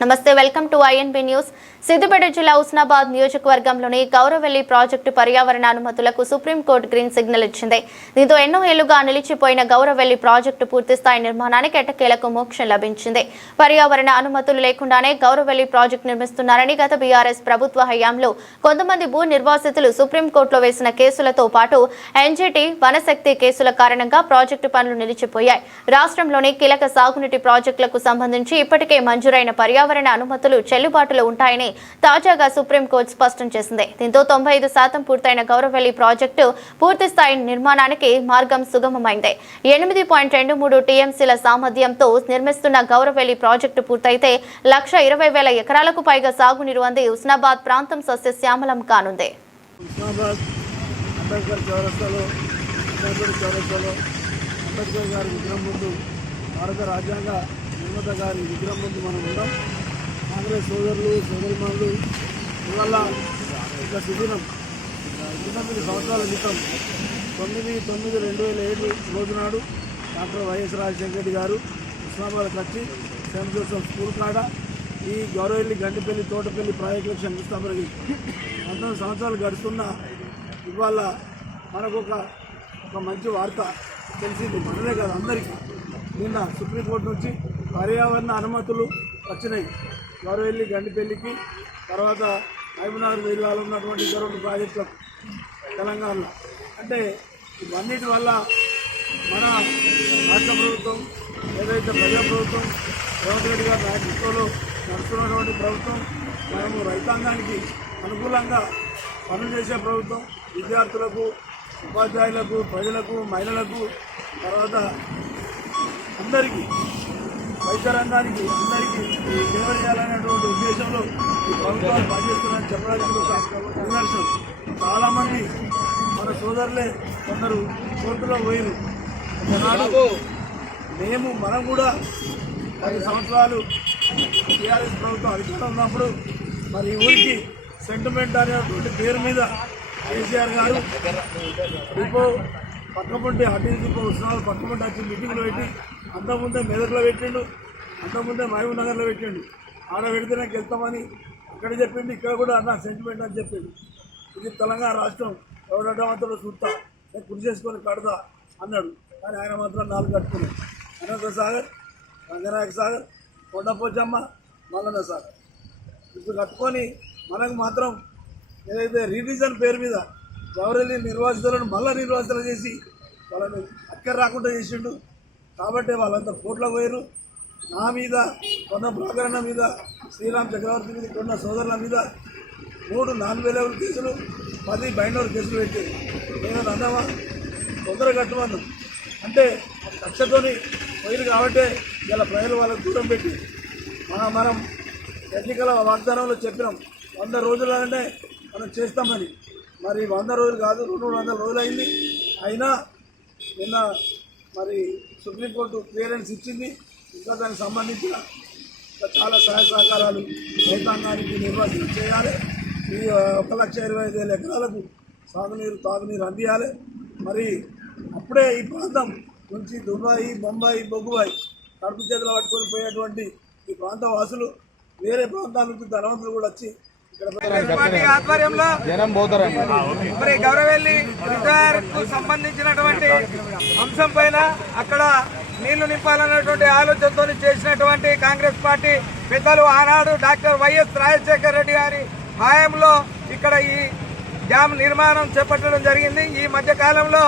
నమస్తే, welcome to INB news. Siddipet జిల్లా హుస్నాబాద్ నియోజకవర్గంలోని గౌరవెల్లి ప్రాజెక్టు పర్యావరణ అనుమతులకు సుప్రీంకోర్టు గ్రీన్ సిగ్నల్ ఇచ్చింది. దీంతో ఎన్నో ఏళ్లుగా నిలిచిపోయిన గౌరవెల్లి ప్రాజెక్టు పూర్తిస్థాయి నిర్మాణానికి ఎట్టకేలకు మోక్షం లభించింది. పర్యావరణ అనుమతులు లేకుండానే గౌరవెల్లి ప్రాజెక్టు నిర్మిస్తున్నారని గత బీఆర్ఎస్ ప్రభుత్వ హయాంలో కొంతమంది భూ నిర్వాసితులు సుప్రీంకోర్టులో వేసిన కేసులతో పాటు ఎన్జీటీ వనశక్తి కేసుల కారణంగా ప్రాజెక్టు పనులు నిలిచిపోయాయి. రాష్ట్రంలోని కీలక సాగునీటి ప్రాజెక్టులకు సంబంధించి ఇప్పటికే మంజూరైన పర్యావరణ అనుమతులు చెల్లుబాటులో ఉంటాయని తాజాగా సుప్రీంకోర్టు స్పష్టం చేసింది. దీంతో 95% పూర్తయిన గౌరవెల్లి ప్రాజెక్టు పూర్తిస్థాయి నిర్మాణానికి మార్గం సుగమమైంది. 8.23 టీఎంసీల సామర్థ్యంతో నిర్మిస్తున్న గౌరవెల్లి ప్రాజెక్టు పూర్తయితే 1,20,000 ఎకరాలకు పైగా సాగునీరు అంది హుస్నాబాద్ ప్రాంతం సస్యశ్యామలం కానుంది. భారత రాజ్యాంగ నిర్మాత గారి విగ్రహం ముందు మనం ఉన్నాం. కాంగ్రెస్ సోదరులు సోదరిమణులు ఇవాళ ఒక శిబిరం 19 సంవత్సరాల క్రితం 9/9/2007 రోజు నాడు డాక్టర్ వైఎస్ రాజశేఖర రెడ్డి గారు హుస్నాబాద్కి వచ్చి సెయింట్ జోసెఫ్ స్కూల్ కాడ ఈ గౌరవెల్లి గండిపల్లి తోటపల్లి ప్రాజెక్టులకు శంకుస్థాపన 19 సంవత్సరాలు గడుస్తున్న ఇవాళ మనకు ఒక మంచి వార్త తెలిసింది. మనమే కాదు, అందరికీ. నిన్న సుప్రీంకోర్టు నుంచి పర్యావరణ అనుమతులు వచ్చినాయి గౌరవెల్లి గండిపల్లికి, తర్వాత మహబూబ్నగర్ జిల్లాలో ఉన్నటువంటి 2 ప్రాజెక్టులకు తెలంగాణలో. అంటే ఇవన్నిటి వల్ల మన రాష్ట్ర ప్రభుత్వం ఏదైతే ప్రజా ప్రభుత్వం రేవంత్ రెడ్డి గారి నాయకత్వంలో నడుస్తున్నటువంటి ప్రభుత్వం, మనము రైతాంగానికి అనుకూలంగా పనులు చేసే ప్రభుత్వం, విద్యార్థులకు, ఉపాధ్యాయులకు, ప్రజలకు, మహిళలకు, తర్వాత అందరికీ, వైద్య రంగానికి అందరికీ సేవ చేయాలనేటువంటి ఉద్దేశంలో ఈ ప్రభుత్వాలు పనిచేస్తున్నారని చెప్పడానికి ఒక నిదర్శనం. చాలామంది మన సోదరులే కొందరు కోర్టులో పోయిరు. ఒకనాడు మనం కూడా 10 సంవత్సరాలు టీఆర్ఎస్ ప్రభుత్వం అధికారం ఉన్నప్పుడు మరి ఈ ఊరికి సెంటిమెంట్ అనేటువంటి పేరు మీద కేసీఆర్ గారు డిపో పక్కపంటి ఆర్టీసీ డిపో ఉత్సవాలు పక్కపంటి వచ్చి మీటింగ్లో పెట్టి అంతకుముందే మెదక్లో పెట్టిండు, అంతకుముందే మహబూబ్ నగర్లో పెట్టిండు. ఆడ పెడితే నాకు వెళ్తామని అక్కడ చెప్పిండు, ఇక్కడ కూడా అన్న సెంటిమెంట్ అని చెప్పిండు. ఇది తెలంగాణ రాష్ట్రం ఎవడమంతా చూస్తా, నేను కృషి చేసుకొని కడతా అన్నాడు. కానీ ఆయన మాత్రం 4 కట్టుకున్నాడు. అనంత సాగర్, రంగనాయక సాగర్, కొండపోచమ్మ, మల్లన్న సాగర్ ఇప్పుడు కట్టుకొని మనకు మాత్రం ఏదైతే రీడిజన్ పేరు మీద గౌరవెల్లి నిర్వాసితులను మళ్ళా నిర్వాసితులు చేసి వాళ్ళని అక్కర రాకుండా చేసిండు. కాబట్టి వాళ్ళంతా కోట్లకు పోయారు. నా మీద, కొన్న ప్రాకరణ మీద, శ్రీరామ్ చక్రవర్తి మీద, కొన్న సోదరుల మీద 3 నాన్-అవైలబుల్ కేసులు, 10 బైండర్ కేసులు పెట్టారు. నేను అన్నామా తొందరగా కట్టమన్నాం అంటే కక్షతోని పోయిరు. కాబట్టి ఇలా ప్రజలు వాళ్ళకు దూరం పెట్టి మనం ఎన్నికల వాగ్దానంలో చెప్పినాం 100 రోజులనే మనం చేస్తామని. మరి 100 రోజులు కాదు, 200 రోజులు అయింది. అయినా నిన్న మరి సుప్రీంకోర్టు క్లియరెన్స్ ఇచ్చింది. ఇంకా దానికి సంబంధించిన చాలా సహాయ సహకారాలు రైతాంగానికి నిర్వాసితం చేయాలి. ఈ 1,25,000 ఎకరాలకు సాగునీరు తాగునీరు అందియాలి. మరి అప్పుడే ఈ ప్రాంతం నుంచి దుబాయ్, బొంబాయి, బొగ్గుబాయి కడుపు చేతులు పట్టుకొని పోయేటువంటి ఈ ప్రాంత వాసులు వేరే ప్రాంతాల నుంచి ధనవంతులు కూడా వచ్చి ఆధ్వర్యంలో మరి గౌరవెల్లి రిజర్వ్ సంబంధించినటువంటి అంశం పైన అక్కడ నీళ్లు నింపాలన్నటువంటి ఆలోచనతో చేసినటువంటి కాంగ్రెస్ పార్టీ పెద్దలు ఆనాడు డాక్టర్ వైఎస్ రాజశేఖర రెడ్డి గారి హయాంలో ఇక్కడ ఈ డ్యామ్ నిర్మాణం చేపట్టడం జరిగింది. ఈ మధ్య కాలంలో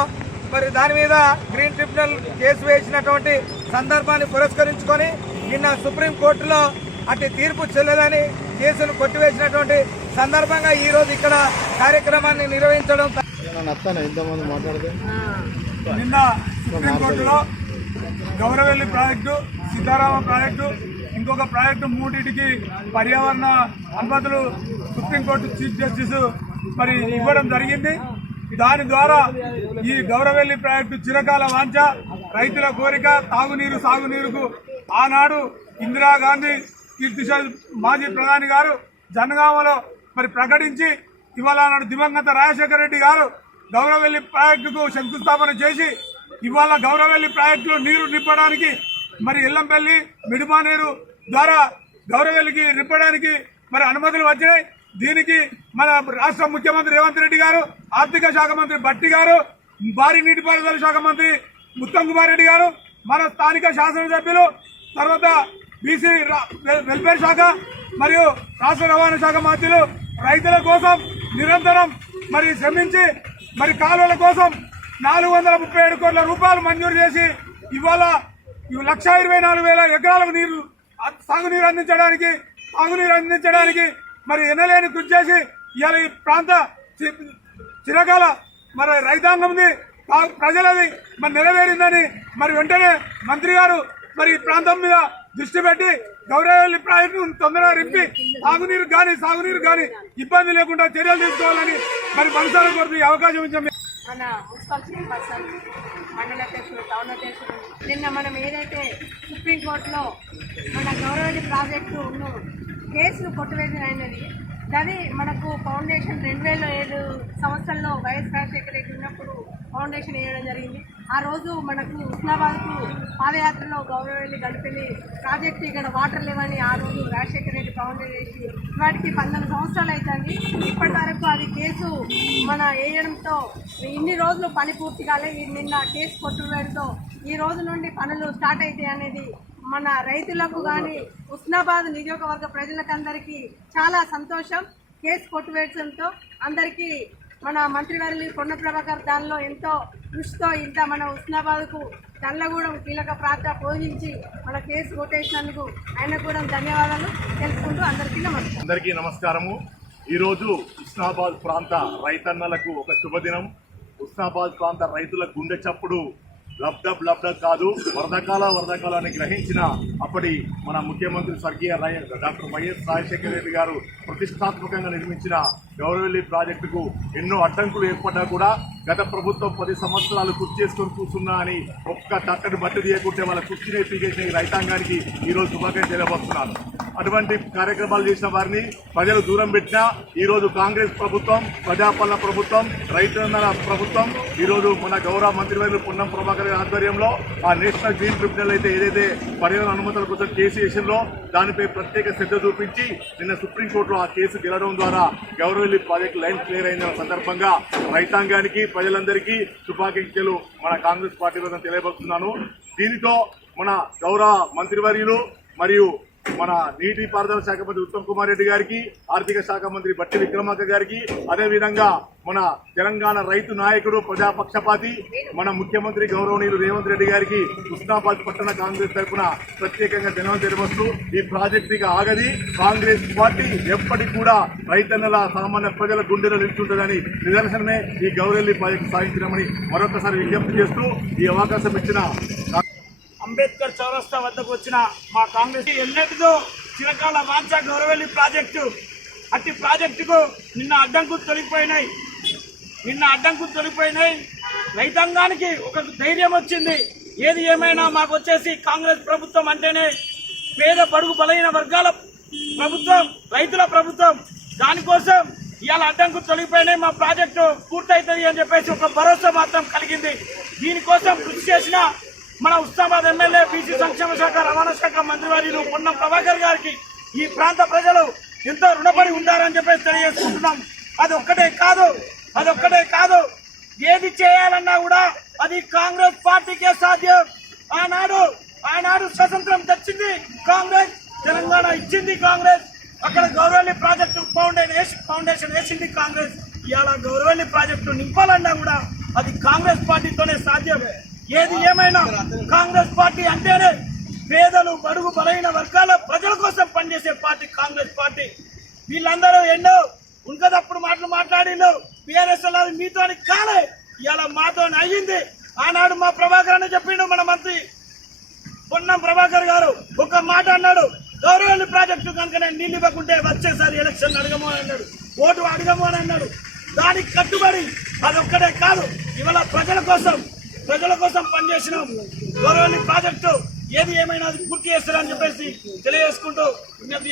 మరి దాని మీద గ్రీన్ ట్రిబ్యునల్ కేసు వేసినటువంటి సందర్భాన్ని పురస్కరించుకొని నిన్న సుప్రీంకోర్టులో అటు తీర్పు చెల్లదని కేసును కొట్టివేసినటువంటి సందర్భంగా ఈ రోజు ఇక్కడ కార్యక్రమాన్ని నిర్వహించడం. నిన్న సుప్రీంకోర్టులో గౌరవెల్లి ప్రాజెక్టు, సీతారామ ప్రాజెక్టు, ఇంకొక ప్రాజెక్టు 3టికి పర్యావరణ అనుమతులు సుప్రీంకోర్టు చీఫ్ జస్టిస్ మరి ఇవ్వడం జరిగింది. దాని ద్వారా ఈ గౌరవెల్లి ప్రాజెక్టు చిరకాల వాంఛ, రైతుల కోరిక, తాగునీరు సాగునీరుకు ఆనాడు ఇందిరాగాంధీ కీర్తిశేష్ మాజీ ప్రధాని గారు జనగామలో మరి ప్రకటించి ఇవాళ నాడు దివంగత రాజశేఖర రెడ్డి గారు గౌరవెల్లి ప్రాజెక్టుకు శంకుస్థాపన చేసి ఇవాళ గౌరవెల్లి ప్రాజెక్టులో నీరు నింపడానికి మరి ఎల్లంపల్లి, మిడిమానేరు ద్వారా గౌరవెల్లికి నింపడానికి మరి అనుమతులు వచ్చినాయి. దీనికి మన రాష్ట్ర ముఖ్యమంత్రి రేవంత్ రెడ్డి గారు, ఆర్థిక శాఖ మంత్రి భట్టి గారు, భారీ నీటిపారుదల శాఖ మంత్రి ఉత్తమ్ కుమార్ రెడ్డి గారు, మన స్థానిక శాసనసభ్యులు, తర్వాత బీసీ వెల్ఫేర్ శాఖ మరియు రాష్ట్ర రవాణా శాఖ మంత్రులు రైతుల కోసం నిరంతరం మరి శ్రమించి మరి కాలువల కోసం 437 కోట్ల రూపాయలు మంజూరు చేసి ఇవాళ 1,24,000 ఎకరాలకు నీరు సాగునీరు అందించడానికి మరి ఎనలేని కృషి చేసి ఇవాళ ఈ ప్రాంత చిరకాల మరి రైతాంగంది ప్రజలది మరి నెరవేరిందని మరి వెంటనే మంత్రి గారు మరి ఈ ప్రాంతం మీద దృష్టి పెట్టి గౌరవెల్లి ప్రాజెక్టును తొందరగా రింపి సాగునీరు కానీ ఇబ్బంది లేకుండా చర్యలు తీసుకోవాలని మరి మనసాల కొరకు అవకాశం ఇచ్చాం. మన మున్సిపల్ చైర్పర్సన్, మండల అధ్యక్షులు, టౌన్ అధ్యక్షులు నిన్న మనం ఏదైతే సుప్రీంకోర్టులో మన గౌరవెల్లి ప్రాజెక్టు కేసును కొట్టివేసినది దాని మనకు ఫౌండేషన్ 2007 సంవత్సరంలో వైఎస్ రాజశేఖర రెడ్డి ఉన్నప్పుడు ఫౌండేషన్ వేయడం జరిగింది. ఆ రోజు మనకు హుస్నాబాద్కు పాదయాత్రలో గౌరవెల్లి గడిపెల్లి ప్రాజెక్టు ఇక్కడ వాటర్ లేవని ఆ రోజు రాజశేఖర రెడ్డి ఫౌండేషన్ వేసి వాటికి 14 సంవత్సరాలు అవుతుంది. ఇప్పటి వరకు అది కేసు మన వేయడంతో ఇన్ని రోజులు పని పూర్తి కాలే. నిన్న కేసు కొట్టువేయడంతో ఈ రోజు నుండి పనులు స్టార్ట్ అవుతాయి అనేది మన రైతులకు కానీ హుస్నాబాద్ నియోజకవర్గ ప్రజలకందరికీ చాలా సంతోషం. కేసు కొట్టువేయడంతో అందరికీ మన మంత్రివర్యులు కొండ ప్రభాకర్ దానిలో ఎంతో కృషితో ఇంత మన హుస్నాబాద్కు చల్లగూడెం కీలక ప్రాంత పోషించి మన కేసు కొట్టేసినందుకు ఆయన కూడా ధన్యవాదాలు తెలుపుకుంటూ అందరికీ నమస్కారము. ఈరోజు హుస్నాబాద్ ప్రాంత రైతన్నలకు ఒక శుభదినం. హుస్నాబాద్ ప్రాంత రైతుల గుండె చప్పుడు లబ్డబ్ కాదు, వరదకాలాన్ని గ్రహించిన అప్పటి మన ముఖ్యమంత్రి స్వర్గీయ డాక్టర్ వైఎస్ రాజశేఖర రెడ్డి గారు ప్రతిష్టాత్మకంగా నిర్మించిన గౌరవెల్లి ప్రాజెక్టుకు ఎన్నో అడ్డంకులు ఏర్పడ్డా కూడా గత ప్రభుత్వం 10 సంవత్సరాలు కృషి చేసుకొని కూర్చున్నా అని ఒక్క తట్టడి బట్టి తీయకుంటే వాళ్ళ కృషిని పీకేసిన ఈ రైతాంగానికి ఈరోజు శుభాకాంక్షలు తెలియబోతున్నారు. అటువంటి కార్యక్రమాలు చేసిన వారిని ప్రజలు దూరం పెట్టినా ఈరోజు కాంగ్రెస్ ప్రభుత్వం, ప్రజాపాలన ప్రభుత్వం, రైతన్నల ప్రభుత్వం ఈరోజు మన గౌరవ మంత్రివర్యులు పొన్నం ప్రభాకర్ ఆధ్వర్యంలో ఆ నేషనల్ గ్రీన్ ట్రిబ్యునల్ అయితే ఏదైతే పర్యావరణ అనుమతుల కోసం కేసు వేసిందో దానిపై ప్రత్యేక శ్రద్ధ చూపించి నిన్న సుప్రీంకోర్టులో ఆ కేసు గెలవడం ద్వారా గౌరవెల్లి ప్రాజెక్టు లైన్ క్లియర్ అయిన సందర్భంగా రైతాంగానికి, ప్రజలందరికీ శుభాకాంక్షలు మన కాంగ్రెస్ పార్టీ వద్ద తెలియబోతున్నాను. దీనితో మన గౌరవ మంత్రివర్యులు మరియు మన నీటిపారుదల శాఖ మంత్రి ఉత్తమ్ కుమార్ రెడ్డి గారికి, ఆర్థిక శాఖ మంత్రి బట్టి విక్రమార్క గారికి, అదేవిధంగా మన తెలంగాణ రైతు నాయకుడు, ప్రజాపక్షపాతి మన ముఖ్యమంత్రి గౌరవనీయులు రేవంత్ రెడ్డి గారికి హుస్నాబాద్ పట్టణ కాంగ్రెస్ తరఫున ప్రత్యేకంగా ధన్యవాదాలు తెలియవస్తూ ఈ ప్రాజెక్టు ఇక ఆగది. కాంగ్రెస్ పార్టీ ఎప్పటికి కూడా రైతన్నల సామాన్య ప్రజల గుండెలో నిలుచుంటుందని నిదర్శనమే ఈ గౌరవెల్లి ప్రాజెక్టు సాధించడమని మరొకసారి విజ్ఞప్తి చేస్తూ ఈ అవకాశం ఇచ్చిన అంబేద్కర్ చౌరస్తా వద్దకు వచ్చిన మా కాంగ్రెస్ ఎన్నటిదో చిరకాల వాంఛ గౌరవెల్లి ప్రాజెక్టు, అట్టి ప్రాజెక్టుకు నిన్న అడ్డంకులు తొలగిపోయినాయి. రైతాంగానికి ఒక ధైర్యం వచ్చింది. ఏది ఏమైనా మాకు వచ్చేసి కాంగ్రెస్ ప్రభుత్వం అంటేనే పేద బడుగు బలైన వర్గాల ప్రభుత్వం, రైతుల ప్రభుత్వం. దానికోసం ఇవాళ అడ్డంకులు తొలగిపోయినాయి, మా ప్రాజెక్టు పూర్తవుతుంది అని చెప్పేసి ఒక భరోసా మాత్రం కలిగింది. దీనికోసం కృషి చేసిన మన హుస్నాబాద్ ఎమ్మెల్యే, బీసీ సంక్షేమ శాఖ, రవాణా శాఖ మంత్రివర్యులు పొన్నం ప్రభాకర్ గారికి ఈ ప్రాంత ప్రజలు ఎంతో రుణపడి ఉంటారని చెప్పేసి తెలియజేసుకుంటున్నాం. అదొక్కటే కాదు, ఏది చేయాలన్నా కూడా అది కాంగ్రెస్ పార్టీకే సాధ్యం. ఆనాడు స్వతంత్రం తెచ్చింది కాంగ్రెస్, తెలంగాణ ఇచ్చింది కాంగ్రెస్, అక్కడ గౌరవెల్లి ప్రాజెక్టు ఫౌండేషన్ వేసింది కాంగ్రెస్. ఇవాళ గౌరవెల్లి ప్రాజెక్టు నింపాలన్నా కూడా అది కాంగ్రెస్ పార్టీతోనే సాధ్యం. ఏది ఏమైనా కాంగ్రెస్ పార్టీ అంటేనే పేదలు, బడుగు బలైన వర్గాల ప్రజల కోసం పనిచేసే పార్టీ కాంగ్రెస్ పార్టీ. వీళ్ళందరూ ఎన్నో ఉంకదప్పుడు మాట్లాడిళ్ళు. టీఆర్ఎస్ మీతో కాలే, ఇవాళ మాతో అయ్యింది. ఆనాడు మా ప్రభాకర్ అని చెప్పిండు, మన మంత్రి పొన్నం ప్రభాకర్ గారు ఒక మాట అన్నాడు, గౌరవెల్లి ప్రాజెక్టు కనుక నేను నీళ్ళు ఇవ్వకుంటే వచ్చేసారి ఎలక్షన్ అడగము అని అన్నాడు, ఓటు అడగము అని అన్నాడు. దానికి కట్టుబడి అదొక్కటే కాదు, ఇవాళ ప్రజల కోసం పనిచేసిన గౌరవెల్లి ప్రాజెక్టు ఏది ఏమైనా అది పూర్తి చేస్తారని చెప్పేసి తెలియజేసుకుంటూ విజ్ఞప్తి